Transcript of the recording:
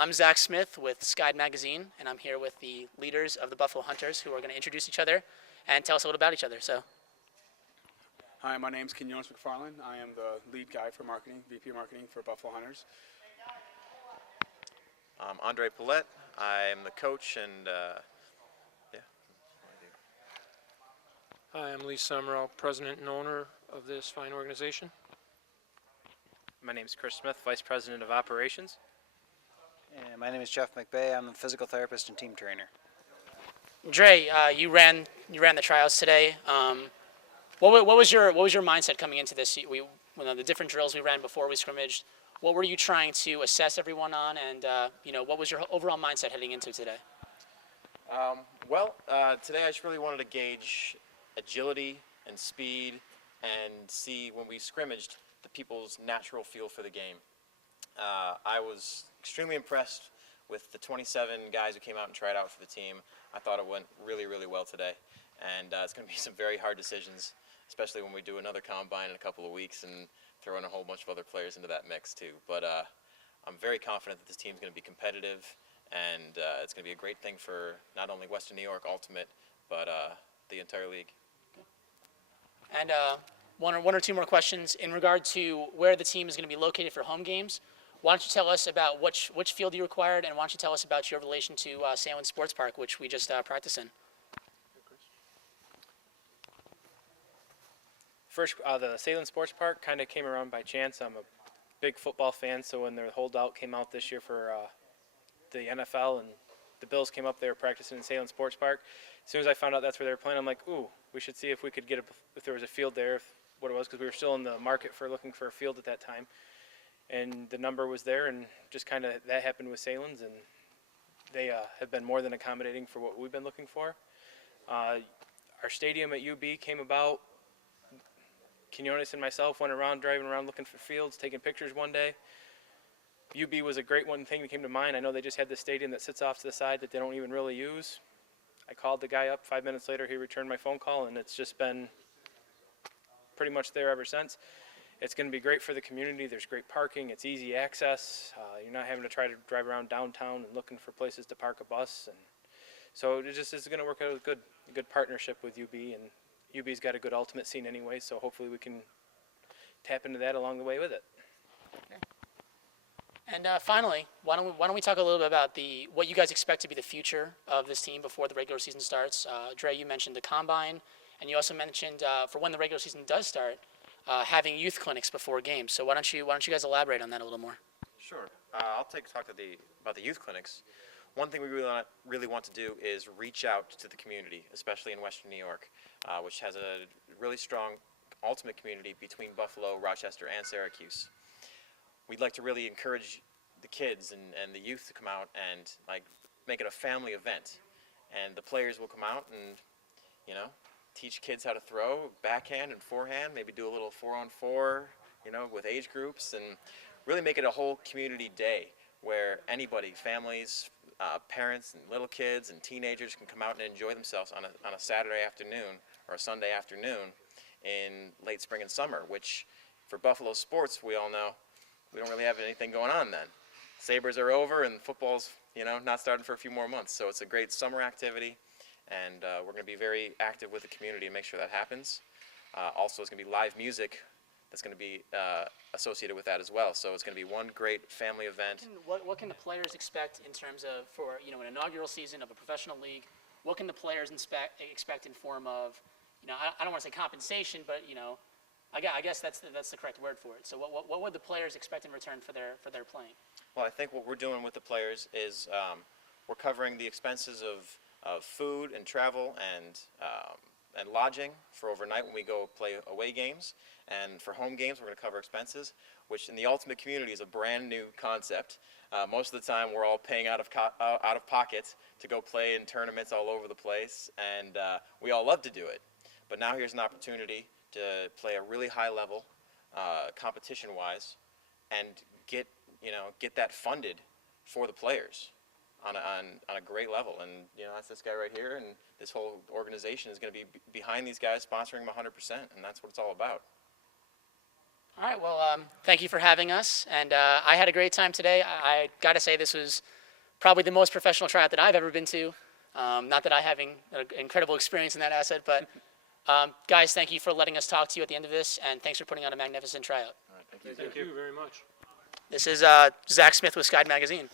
I'm Zack Smith with Skyd Magazine, and I'm here with the leaders of the Buffalo Hunters who are going to introduce each other and tell us a little about each other. So, Hi, my name's Kenyonis McFarland. I am the lead guy for marketing, VP of marketing for Buffalo Hunters. I'm Andre Paulette. I'm the coach and yeah. Hi, I'm Lee Summerall, president and owner of this fine organization. My name is Chris Smith, Vice President of Operations. And my name is Jeff McBay. I'm a physical therapist and team trainer. Dre, you ran the tryouts today. What was your mindset coming into this? The different drills we ran before we scrimmaged. What were you trying to assess everyone on, and what was your overall mindset heading into today? Today I just really wanted to gauge agility and speed and see when we scrimmaged the people's natural feel for the game. I was extremely impressed with the 27 guys who came out and tried out for the team. I thought it went really, really well today, and it's going to be some very hard decisions, especially when we do another combine in a couple of weeks and throw in a whole bunch of other players into that mix too. But I'm very confident that this team's going to be competitive, and it's going to be a great thing for not only Western New York Ultimate, but the entire league. And one or two more questions in regard to where the team is going to be located for home games. Why don't you tell us about which field you required, and why don't you tell us about your relation to Salem Sports Park, which we just practiced in? First, the Salem Sports Park kind of came around by chance. I'm a big football fan, so when their holdout came out this year for the NFL and the Bills came up, they were practicing in Salem Sports Park. As soon as I found out that's where they were playing, I'm like, ooh, we should see if we could get if there was a field there, what it was, because we were still in the market for looking for a field at that time. And the number was there, and just kind of that happened with Salem's, and they have been more than accommodating for what we've been looking for. Our stadium at UB came about. Kenyonis and myself went around, driving around looking for fields, taking pictures one day. UB was a great one thing that came to mind. I know they just had this stadium that sits off to the side that they don't even really use. I called the guy up. 5 minutes later, he returned my phone call, and it's just been pretty much there ever since. It's going to be great for the community. There's great parking. It's easy access. You're not having to try to drive around downtown and looking for places to park a bus. And so it just is going to work out a good partnership with UB, and UB's got a good ultimate scene anyway, so hopefully we can tap into that along the way with it. And finally, why don't we talk a little bit about what you guys expect to be the future of this team before the regular season starts? Dre, you mentioned the combine, and you also mentioned for when the regular season does start, having youth clinics before games. So why don't you guys elaborate on that a little more? Sure. I'll talk about the youth clinics. One thing we really want to do is reach out to the community, especially in Western New York, which has a really strong ultimate community between Buffalo, Rochester, and Syracuse. We'd like to really encourage the kids and the youth to come out and make it a family event. And the players will come out and, teach kids how to throw backhand and forehand, maybe do a little 4-on-4, with age groups, and really make it a whole community day where anybody, families, parents and little kids and teenagers can come out and enjoy themselves on a Saturday afternoon or a Sunday afternoon in late spring and summer, which for Buffalo sports, we all know, we don't really have anything going on then. Sabres are over and football's, not starting for a few more months. So it's a great summer activity, and we're going to be very active with the community to make sure that happens. Also, it's going to be live music that's going to be associated with that as well. So it's going to be one great family event. What can the players expect in terms of, for an inaugural season of a professional league, what can the players expect in form of, I don't want to say compensation, but, I guess that's the correct word for it. So what would the players expect in return for their playing? Well, I think what we're doing with the players is we're covering the expenses of food and travel and lodging for overnight when we go play away games. And for home games, we're going to cover expenses, which in the ultimate community is a brand new concept. Most of the time, we're all paying out of pocket to go play in tournaments all over the place, and we all love to do it. But now here's an opportunity to play a really high level, competition-wise, and get that funded for the players on a great level. And that's this guy right here, and this whole organization is going to be behind these guys, sponsoring them 100%, and that's what it's all about. All right, well, thank you for having us, and I had a great time today. I got to say this was probably the most professional tryout that I've ever been to. Not that I have an incredible experience in that asset, but guys, thank you for letting us talk to you at the end of this, and thanks for putting on a magnificent tryout. Thank you very much. This is Zack Smith with Sky Magazine.